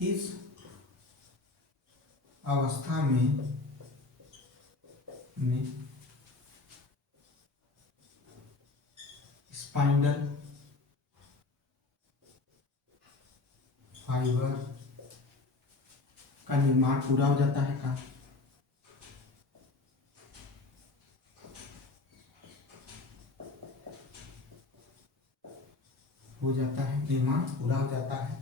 इस अवस्था में स्पाइंडल फाइबर का निर्माण पूरा हो जाता है। निर्माण पूरा हो जाता है।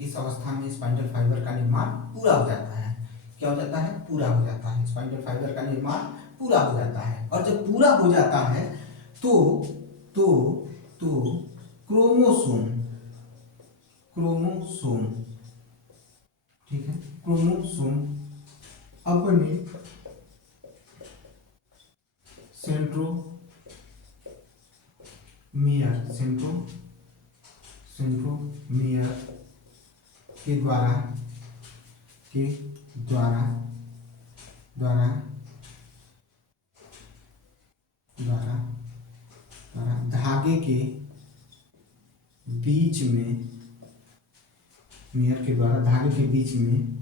इस अवस्था में स्पाइंडल फाइबर का निर्माण पूरा हो जाता है। क्या हो जाता है, पूरा हो जाता है। स्पाइंडल फाइबर का निर्माण पूरा हो जाता है। और जब पूरा हो जाता है तो तो क्रोमोसोम, क्रोमोसोम, ठीक है, क्रोमोसोम अपने सेंट्रोमियर, सेंट्रोमियर के द्वारा, के द्वारा द्वारा द्वारा द्वारा धागे के बीच में, मेयर के द्वारा धागे के बीच में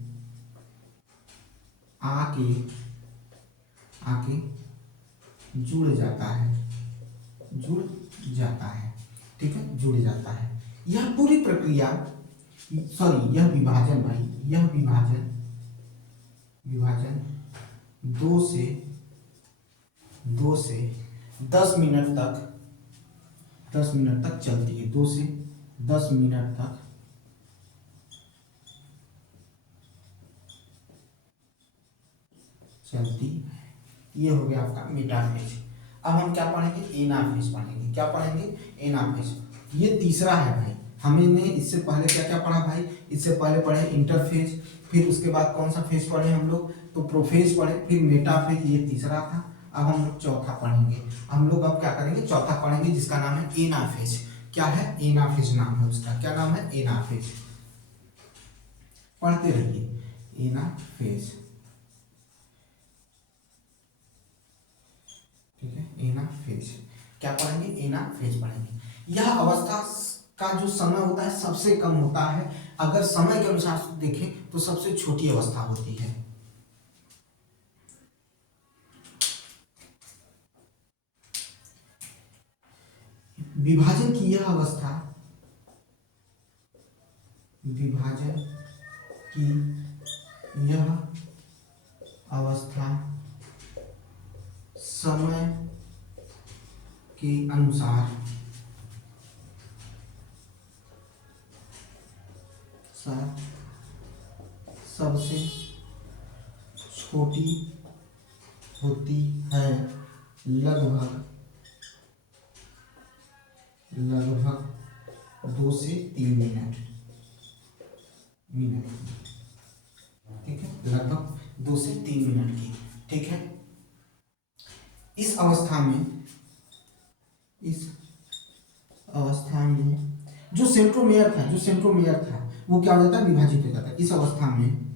आके जुड़ जाता है, जुड़ जाता है, ठीक है, जुड़ जाता है। यह पूरी प्रक्रिया, सॉरी यह विभाजन भाई, यह विभाजन 2 से 10 मिनट तक चलती है। 2 से 10 मिनट तक चलती। ये हो गया आपका मेटाफेज। अब हम क्या पढ़ेंगे, एनाफेज पढ़ेंगे। क्या पढ़ेंगे, एनाफेज। ये तीसरा है भाई। हमने इससे पहले क्या क्या पढ़ा भाई, इससे पहले पढ़े इंटरफेज, फिर उसके बाद कौन सा फेज पढ़े हम लोग, तो प्रोफेज पढ़े, फिर मेटाफेज, ये तीसरा था। अब हम लोग चौथा पढ़ेंगे। हम लोग अब क्या करेंगे, चौथा पढ़ेंगे जिसका नाम है एनाफेज। क्या है, एनाफेज नाम है उसका। क्या नाम है, एनाफेज। पढ़ते रहिए, एनाफेज, ठीक है, एनाफेज। क्या पढ़ेंगे, एनाफेज पढ़ेंगे। यह अवस्था का जो समय होता है सबसे कम होता है। अगर समय के अनुसार देखें तो सबसे छोटी अवस्था होती है। विभाजन की यह अवस्था, विभाजन की यह अवस्था समय के अनुसार सबसे छोटी होती है। लगभग 2 से 3 मिनट, ठीक है, लगभग 2 से 3 मिनट की, ठीक है। इस अवस्था में जो सेंट्रोमेयर था वो क्या हो जाता है, विभाजित हो जाता है। इस अवस्था में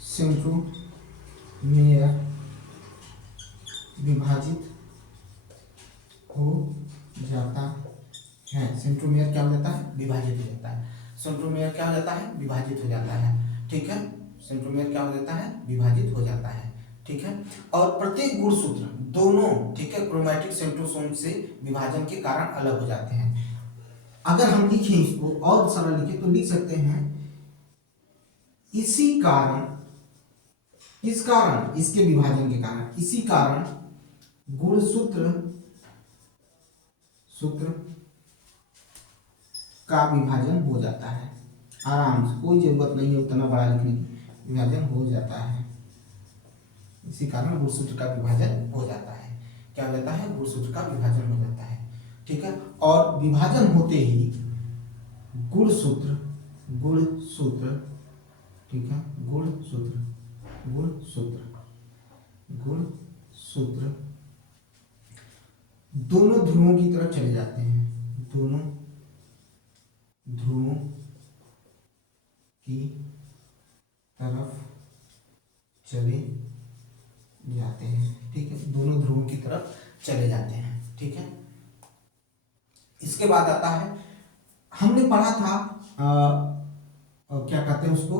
सेंट्रोमेयर विभाजित हो जाता है। सेंट्रोमेयर क्या हो जाता है, विभाजित हो जाता है। सेंट्रोमेयर क्या हो जाता है, विभाजित हो जाता है, ठीक है। सेंट्रोमेयर क्या हो जाता है, विभाजित हो जाता है, ठीक है। और प्रत्येक गुणसूत्र दोनों, ठीक है, क्रोमैटिक सेंट्रोसोम से विभाजन के कारण अलग हो जाते हैं। अगर हम लिखें इसको और सरल लिखें तो लिख सकते हैं, इसी कारण, इस कारण, इसके विभाजन के कारण, इसी कारण गुणसूत्र का विभाजन हो जाता है। आराम से, कोई जरूरत नहीं है उतना बड़ा लिखने की, विभाजन हो जाता है। इसी कारण गुणसूत्र का विभाजन हो जाता है। क्या हो जाता है, गुणसूत्र का विभाजन हो जाता है, ठीक है। और विभाजन होते ही गुणसूत्र, ठीक है, गुणसूत्र दोनों ध्रुवों की तरफ चले जाते हैं। दोनों ध्रुवों की तरफ चले जाते हैं, ठीक है, दोनों ध्रुवों की तरफ चले जाते हैं, ठीक है। इसके बाद आता है, हमने पढ़ा था क्या कहते हैं उसको,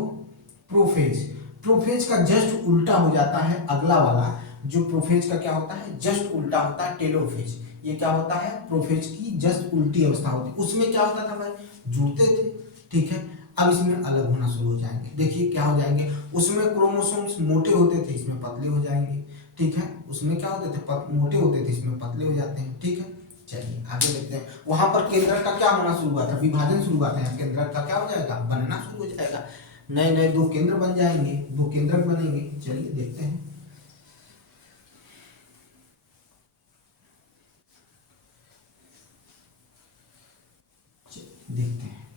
प्रोफेज। प्रोफेज का जस्ट उल्टा हो जाता है अगला वाला, जो प्रोफेज का क्या होता है, जस्ट उल्टा होता है, टेलोफेज। ये क्या होता है, प्रोफेज की जस्ट उल्टी अवस्था होती है। उसमें क्या होता था भाई, जुड़ते थे, ठीक है। अब इसमें अलग होना शुरू हो जाएंगे। देखिए क्या हो जाएंगे, उसमें क्रोमोसोम्स मोटे होते थे, इसमें पतले हो जाएंगे, ठीक है। उसमें क्या होते थे, मोटे होते थे, इसमें पतले हो जाते हैं, ठीक है। चलिए आगे देखते हैं। वहां पर केंद्रक का क्या होना शुरू हुआ था, विभाजन शुरू हुआ था। यहाँ केंद्रक का क्या हो जाएगा, बनना शुरू हो जाएगा। नए नए 2 केंद्र बन जाएंगे, 2 केंद्रक बनेंगे। चलिए देखते हैं। देखते हैं।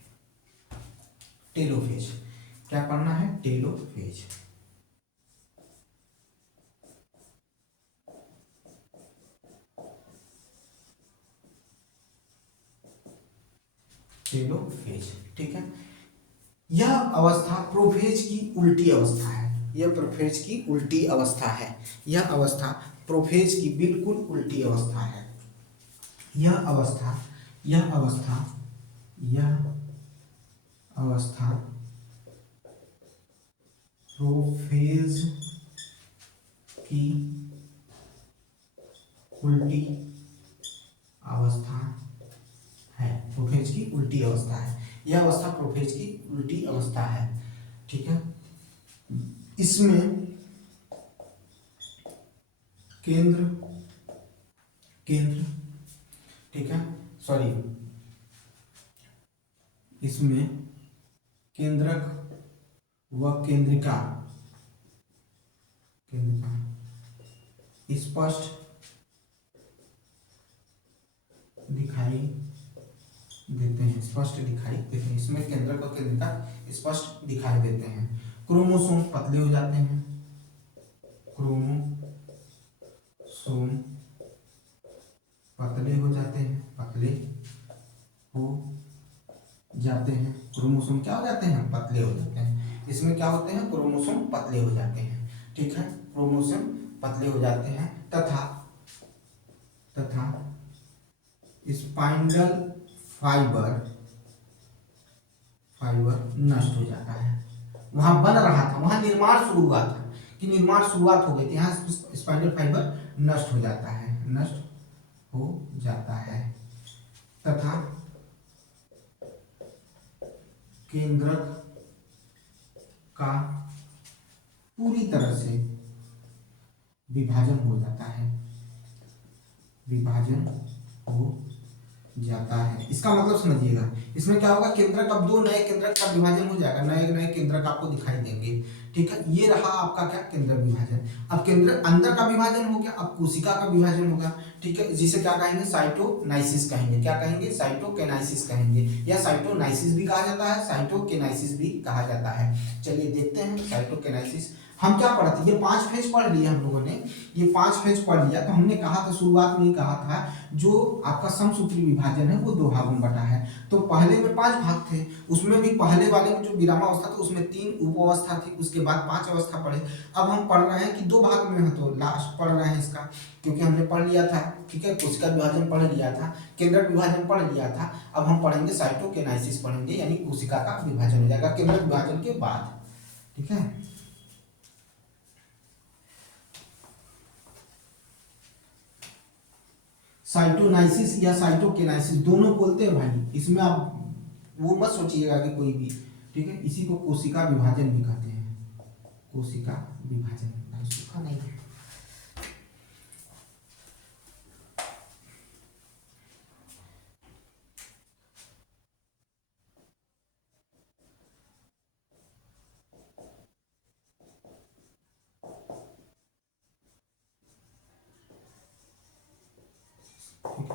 टेलोफेज, क्या पढ़ना है? टेलोफेज। टेलोफेज, ठीक है। यह अवस्था प्रोफेज की उल्टी अवस्था है। यह प्रोफेज की उल्टी अवस्था है। यह अवस्था प्रोफेज की बिल्कुल उल्टी अवस्था है। यह अवस्था यह अवस्था यह अवस्था प्रोफेज की उल्टी अवस्था है। प्रोफेज की उल्टी अवस्था है। यह अवस्था प्रोफेज की उल्टी अवस्था है, ठीक है। इसमें केंद्र केंद्र ठीक है, सॉरी, इसमें केंद्रक व केंद्रिका स्पष्ट दिखाई देते हैं। स्पष्ट दिखाई देते हैं। इसमें केंद्रक और केंद्रिका स्पष्ट दिखाई देते हैं। क्रोमोसोम पतले हो जाते हैं। क्रोमोसोम पतले हो जाते हैं। पतले हो जाते हैं। क्रोमोसोम क्या हो जाते हैं? पतले हो जाते हैं। इसमें क्या होते हैं? क्रोमोसोम पतले हो जाते हैं, ठीक है। क्रोमोसोम पतले हो जाते हैं तथा स्पाइंडल फाइबर नष्ट हो जाता है। वहां बन रहा था, वहां निर्माण शुरू हुआ था कि निर्माण शुरुआत हो गई थी, यहाँ स्पाइंडल फाइबर नष्ट हो जाता है। नष्ट हो जाता है तथा केंद्रक का पूरी तरह से विभाजन हो जाता है। विभाजन हो जाता है। इसका मतलब समझिएगा, इसमें क्या होगा? केंद्रक, अब दो नए केंद्रक का विभाजन हो जाएगा। नए नए केंद्रक आपको दिखाई देंगे, ठीक है। ये रहा आपका क्या? केंद्रक विभाजन। अब केंद्र अंदर का विभाजन हो गया, अब कोशिका का विभाजन होगा, ठीक है। जिसे क्या कहेंगे? साइटोनाइसिस कहेंगे। क्या कहेंगे? साइटोकेनाइसिस कहेंगे, या साइटोनाइसिस भी कहा जाता है, साइटोकेनाइसिस भी कहा जाता है। चलिए देखते हैं साइटोकेनाइसिस। हम क्या पढ़ते हैं? ये 5 फेज पढ़ लिए हम लोगों ने। ये 5 फेज पढ़ लिया तो हमने कहा था, शुरुआत में ही कहा था, जो आपका समसूत्री विभाजन है वो 2 भागों में बटा है। तो पहले में 5 भाग थे, उसमें भी पहले वाले में जो विरामावस्था था उसमें 3 उप अवस्था थी, उसके बाद 5 अवस्था पढ़े। अब हम पढ़ रहे हैं कि 2 भाग में है, तो लास्ट पढ़ रहे हैं इसका, क्योंकि हमने पढ़ लिया था, ठीक है। कोशिका विभाजन पढ़ लिया था, केंद्रक विभाजन पढ़ लिया था। अब हम पढ़ेंगे साइटोकेनाइसिस पढ़ेंगे, यानी कोशिका का विभाजन हो जाएगा केंद्रक विभाजन के बाद, ठीक है। साइटोनाइसिस या साइटोकेनाइसिस दोनों बोलते हैं भाई, इसमें आप वो मत सोचिएगा कि कोई भी, ठीक है। इसी को कोशिका विभाजन भी कहते हैं। कोशिका विभाजन सूखा नहीं है।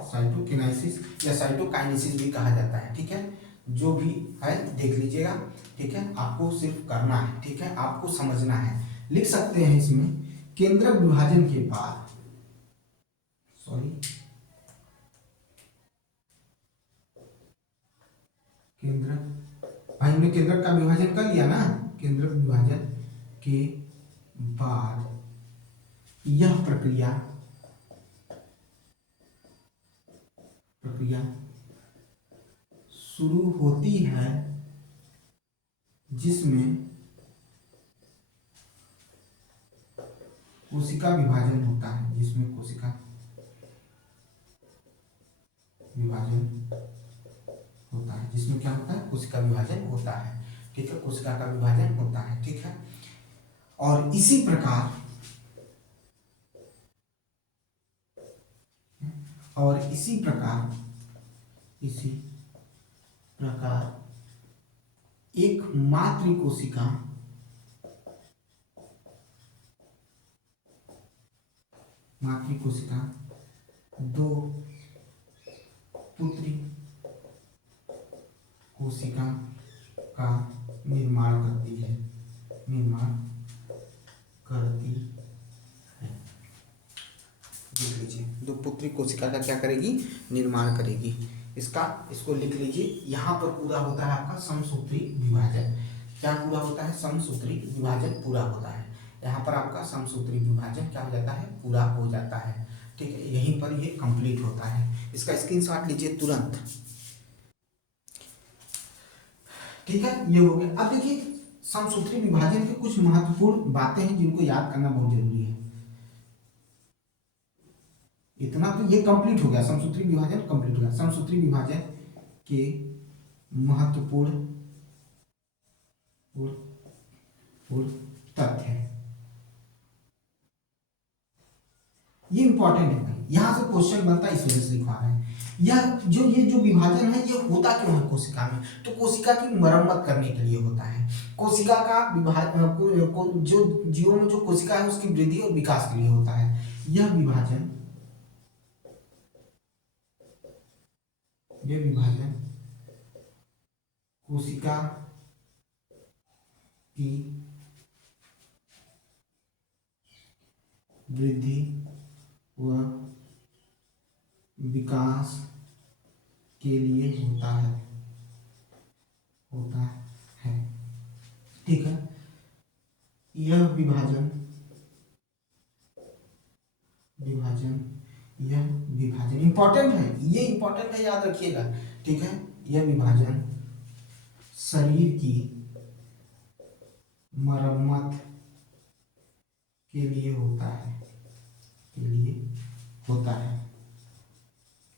साइटोकिनेसिस या साइटोकाइनेसिस भी कहा जाता है, ठीक है। जो भी है देख लीजिएगा, ठीक है। आपको सिर्फ करना है, ठीक है, आपको समझना है। लिख सकते हैं इसमें केंद्रक विभाजन के बाद, सॉरी, केंद्रक, भाई हमने केंद्रक का विभाजन कर लिया ना। केंद्रक विभाजन के बाद यह प्रक्रिया शुरू होती है, जिसमें कोशिका विभाजन होता है। जिसमें कोशिका विभाजन होता है, जिसमें क्या होता है? कोशिका विभाजन होता है, ठीक है। कोशिका का विभाजन होता है, ठीक है। और इसी प्रकार एक मातृ कोशिका दो पुत्री कोशिका का निर्माण करती है, निर्माण करती है। देख लीजिए, दुपुत्री कोशिका का क्या करेगी, निर्माण करेगी। इसको लिख लीजिए। यहाँ पर पूरा होता है आपका समसूत्री विभाजन। क्या पूरा होता है, समसूत्री विभाजन पूरा होता है। यहाँ पर आपका समसूत्री विभाजन क्या हो जाता है, पूरा हो जाता है। ठीक है, यहीं पर ये कंप्लीट होता है। इसका स्क्रीनशॉट लीजिए तुरंत। ठीक है, ये हो गया। अब देखिए समसूत्री विभाजन की कुछ महत्वपूर्ण बातें हैं जिनको याद करना बहुत जरूरी है। इतना तो ये कंप्लीट हो गया, समसूत्री विभाजन कंप्लीट हो गया। समसूत्री विभाजन के महत्वपूर्ण तथ्य, ये इंपॉर्टेंट है भाई, यहां से क्वेश्चन बनता है, इस वजह से लिखवा रहे हैं। ये जो विभाजन है ये होता क्यों है कोशिका में, तो कोशिका की मरम्मत करने के लिए होता है। कोशिका का विभाजन जो जीवों में जो कोशिका है उसकी वृद्धि और विकास के लिए होता है। यह विभाजन कोशिका की वृद्धि व विकास के लिए होता है। ठीक है, यह विभाजन इंपॉर्टेंट है, ये इंपॉर्टेंट है, याद रखिएगा। ठीक है, यह विभाजन शरीर की मरम्मत के लिए होता है।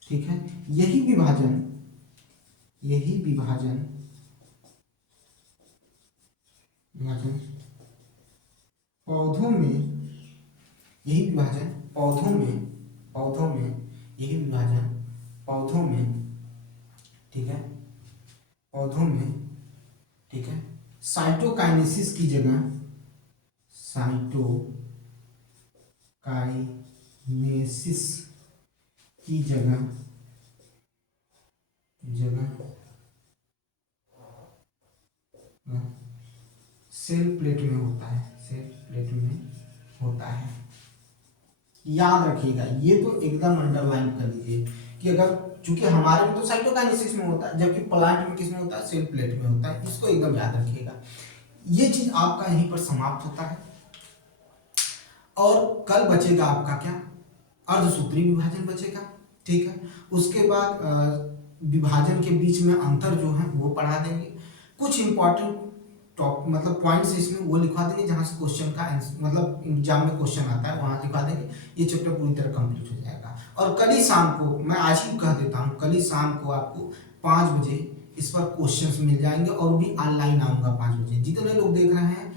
ठीक है, यही विभाजन पौधों में, ठीक है, साइटोकाइनेसिस की जगह सेल प्लेट में होता है। याद रखिएगा, ये तो एकदम अंडरलाइन कर लीजिए कि अगर, चूंकि हमारे में तो साइटोकाइनेसिस में होता है, जबकि प्लांट में किस में होता है, सेल प्लेट में होता है। इसको एकदम याद रखिएगा। ये चीज आपका यहीं पर समाप्त होता है। और कल बचेगा आपका क्या, अर्धसूत्री विभाजन बचेगा। ठीक है, उसके बाद विभाजन के बीच में अंतर जो है वो पढ़ा देंगे। कुछ इंपॉर्टेंट टॉप मतलब पॉइंट्स इसमें वो लिखवा देंगे जहां से क्वेश्चन का मतलब एग्जाम में क्वेश्चन आता है, वहां लिखवा देंगे। ये चैप्टर पूरी तरह कंप्लीट हो जाएगा। और कल ही शाम को, मैं आज ही कह देता हूँ, कल ही शाम को आपको 5 बजे इस पर क्वेश्चंस मिल जाएंगे। और भी ऑनलाइन आऊंगा 5 बजे। जितने लोग देख रहे हैं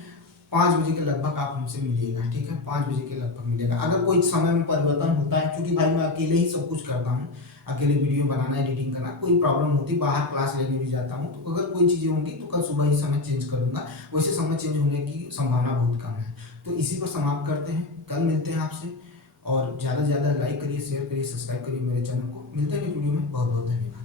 5 बजे के लगभग आप हमसे मिलिएगा। ठीक है, 5 बजे के लगभग मिलेगा। अगर कोई समय में परिवर्तन होता है, क्योंकि भाई मैं अकेले ही सब कुछ करता हूँ, अकेले वीडियो बनाना, एडिटिंग करना, कोई प्रॉब्लम होती, बाहर क्लास लेने भी जाता हूँ, तो अगर कोई चीज़ें होंगी तो कल सुबह ही समय चेंज कर दूंगा। वैसे समय चेंज होने की संभावना बहुत कम है। तो इसी पर समाप्त करते हैं, कल मिलते हैं आपसे। और ज़्यादा से ज़्यादा लाइक करिए, शेयर करिए, सब्सक्राइब करिए मेरे चैनल को। मिलते हैं नेक्स्ट वीडियो में। बहुत बहुत धन्यवाद।